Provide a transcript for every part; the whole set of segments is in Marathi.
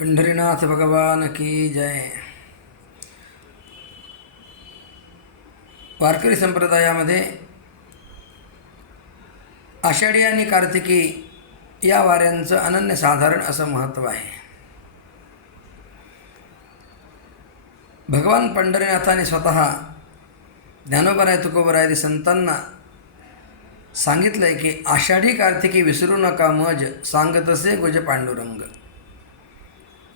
पंढरीनाथ भगवान की जय। वारकरी संप्रदायामध्ये आषाढी आणि कार्तिकी या वाऱ्यांचं अनन्यसाधारण असं महत्त्व आहे. भगवान पंढरीनाथाने स्वतः ज्ञानोबराय तुकोबराय संतांना सांगितलं आहे की आषाढी कार्तिकी विसरू नका मज सांगतसे गुज पांडुरंग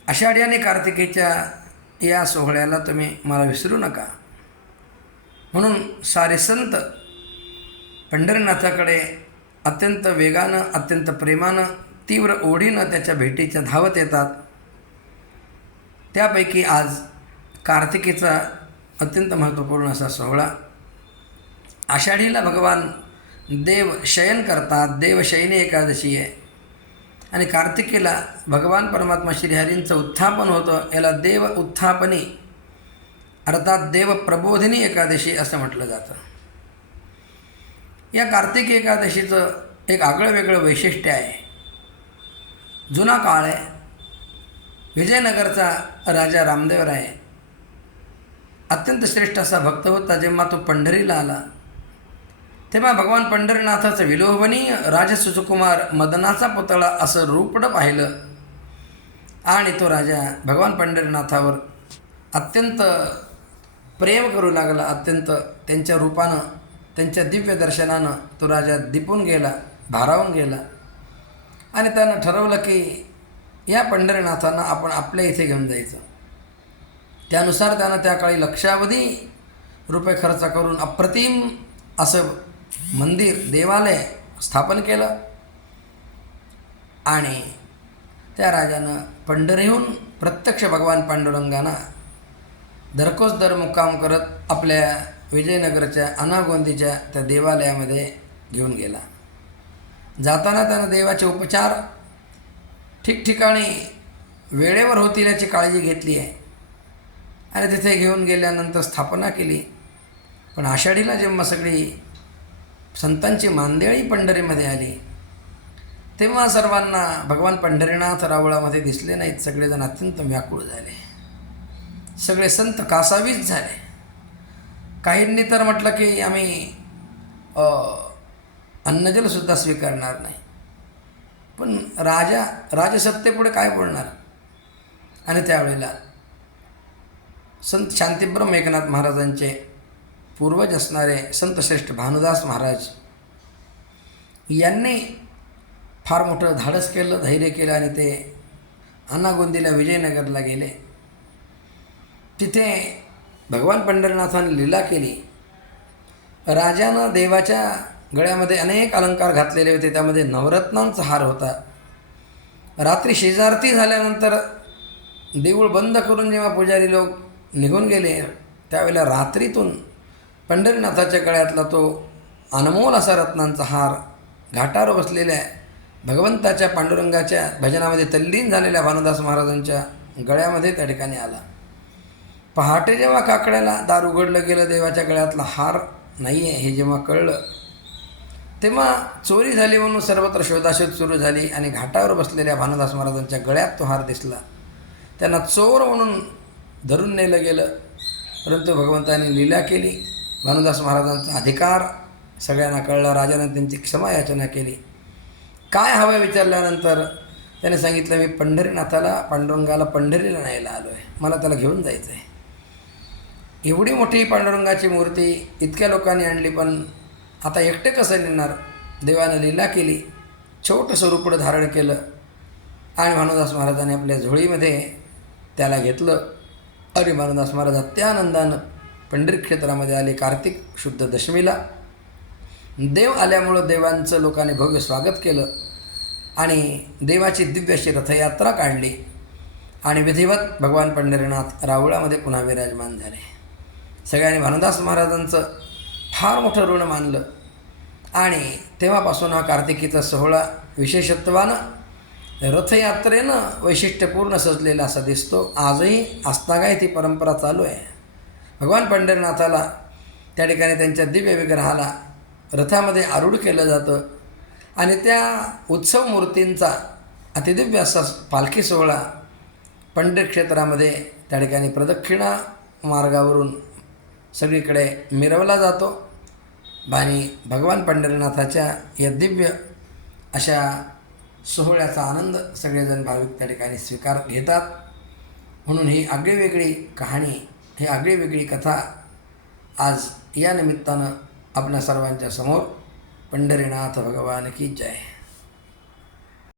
आषाढी आणि कार्तिकेच्या या सोहळ्याला तुम्ही मला विसरू नका. म्हणून सारे संत पंढरीनाथाकडे अत्यंत वेगानं अत्यंत प्रेमानं तीव्र ओढीनं त्याच्या भेटीच्या धावत येतात. त्यापैकी आज कार्तिकेचा अत्यंत महत्त्वपूर्ण असा सोहळा. आषाढीला भगवान देव शयन करतात. देवशयनी एकादशी आहे. आणि कार्तिकेला भगवान परमात्मा श्रीहरींचं उत्थापन होतं याला देव उत्थापनी अर्थात देव प्रबोधिनी एकादशी असं म्हटलं जातं. या कार्तिक एकादशीचं एक आगळं वेगळं वैशिष्ट्य आहे. जुना काळ आहे. विजयनगरचा राजा रामदेवराय अत्यंत श्रेष्ठ असा भक्त होता जेव्हा तो पंढरीला आला. तेव्हा भगवान पंढरीनाथाचं विलोभनी राजसुकुमार मदनाचा पुतळा असं रूपडं पाहिलं. आणि तो राजा भगवान पंढरीनाथावर अत्यंत प्रेम करू लागला अत्यंत त्यांच्या रूपानं त्यांच्या दिव्य दर्शनानं तो राजा दिपून गेला भारावून गेला. आणि त्यानं ठरवलं की या पंढरीनाथांना आपण आपल्या इथे घेऊन जायचं. त्यानुसार त्यानं त्या काळी लक्षावधी रुपये खर्च करून अप्रतिम असं मंदिर देवालय स्थापन केलं. आणि त्या राजानं पंढरीहून प्रत्यक्ष भगवान पांडुरंगांना दरकोस दर मुक्काम करत आपल्या विजयनगरच्या अनागोंदीच्या त्या देवालयामध्ये घेऊन गेला. जाताना त्यानं देवाचे उपचार ठिकठिकाणी वेळेवर होतील याची काळजी घेतली आहे. आणि तिथे घेऊन गेल्यानंतर स्थापना केली. पण आषाढीला जेव्हा सगळी संतांची मांदेळी पंढरीमध्ये आली. तेव्हा सर्वांना भगवान पंढरीनाथ रावळामध्ये दिसले नाहीत. सगळेजण अत्यंत व्याकुळ झाले. सगळे संत कासावीस झाले. काहींनी तर म्हटलं की आम्ही अन्नजलसुद्धा स्वीकारणार नाही. पण राजा राजसत्तेपुढे काय बोलणार? आणि त्यावेळेला संत शांतीब्रह्म एकनाथ महाराजांचे पूर्वज असणारे संतश्रेष्ठ भानुदास महाराज यांनी फार मोठं धाडस केलं धैर्य केलं आणि ते अन्नागोंदीला विजयनगरला गेले. तिथे भगवान पंढरीनाथाने लीला केली. राजानं देवाच्या गळ्यामध्ये अनेक अलंकार घातलेले होते. त्यामध्ये नवरत्नांचा हार होता. रात्री शेजारती झाल्यानंतर देऊळ बंद करून जेव्हा पुजारी लोक निघून गेले त्यावेळेला रात्रीतून पंढरीनाथाच्या गळ्यातला तो अनमोल असा रत्नांचा हार घाटावर बसलेल्या भगवंताच्या पांडुरंगाच्या भजनामध्ये तल्लीन झालेल्या भानुदास महाराजांच्या गळ्यामध्ये त्या ठिकाणी आला. पहाटे जेव्हा काकड्याला दार उघडलं गेलं देवाच्या गळ्यातला हार नाही आहे हे जेव्हा कळलं तेव्हा चोरी झाली म्हणून सर्वत्र शोधाशोध सुरू झाली आणि घाटावर बसलेल्या भानुदास महाराजांच्या गळ्यात तो हार दिसला. त्यांना चोर म्हणून धरून नेलं गेलं परंतु भगवंताने लीला केली. भानुदास महाराजांचा अधिकार सगळ्यांना कळला. राजानं त्यांची क्षमा याचना केली. काय हवं विचारल्यानंतर त्याने सांगितलं मी पंढरीनाथाला पांडुरंगाला पंढरीला न्यायला आलो आहे मला त्याला घेऊन जायचं आहे एवढी मोठी पांडुरंगाची मूर्ती इतक्या लोकांनी आणली पण आता एकटे कसं नेणार? देवानं लीला केली छोटं स्वरूपडं धारण केलं आणि भानुदास महाराजांनी आपल्या झोळीमध्ये त्याला घेतलं. आणि भानुदास महाराज अत्यानंदानं पंढरी क्षेत्रामध्ये आले कार्तिक शुद्ध दशमीला. देव आल्यामुळं देवांचं लोकांनी भव्य स्वागत केलं आणि देवाची दिव्य अशी रथयात्रा काढली. आणि विधिवत भगवान पंढरीनाथ रावळामध्ये पुन्हा विराजमान झाले. सगळ्यांनी भानुदास महाराजांचं फार मोठं ऋण मानलं. आणि तेव्हापासून हा कार्तिकीचा सोहळा विशेषत्वानं रथयात्रेनं वैशिष्ट्यपूर्ण सजलेला असा दिसतो. आजही आस्तागाय ती परंपरा चालू आहे. भगवान पंढरनाथाला त्या ठिकाणी त्यांच्या दिव्य विग्रहाला रथामध्ये आरूढ केलं जातं. आणि त्या उत्सव मूर्तींचा अतिदिव्य असा पालखी सोहळा पंढरी क्षेत्रामध्ये त्या ठिकाणी प्रदक्षिणा मार्गावरून सगळीकडे मिरवला जातो आणि भगवान पंढरीनाथाच्या या दिव्य अशा सोहळ्याचा आनंद सगळेजण भाविक त्या ठिकाणी स्वीकार घेतात. म्हणून ही आगळीवेगळी कहाणी ही आगळीवेगळी कथा आज या निमित्तानं आपल्या सर्वांच्या समोर. पंढरीनाथ भगवान की जय.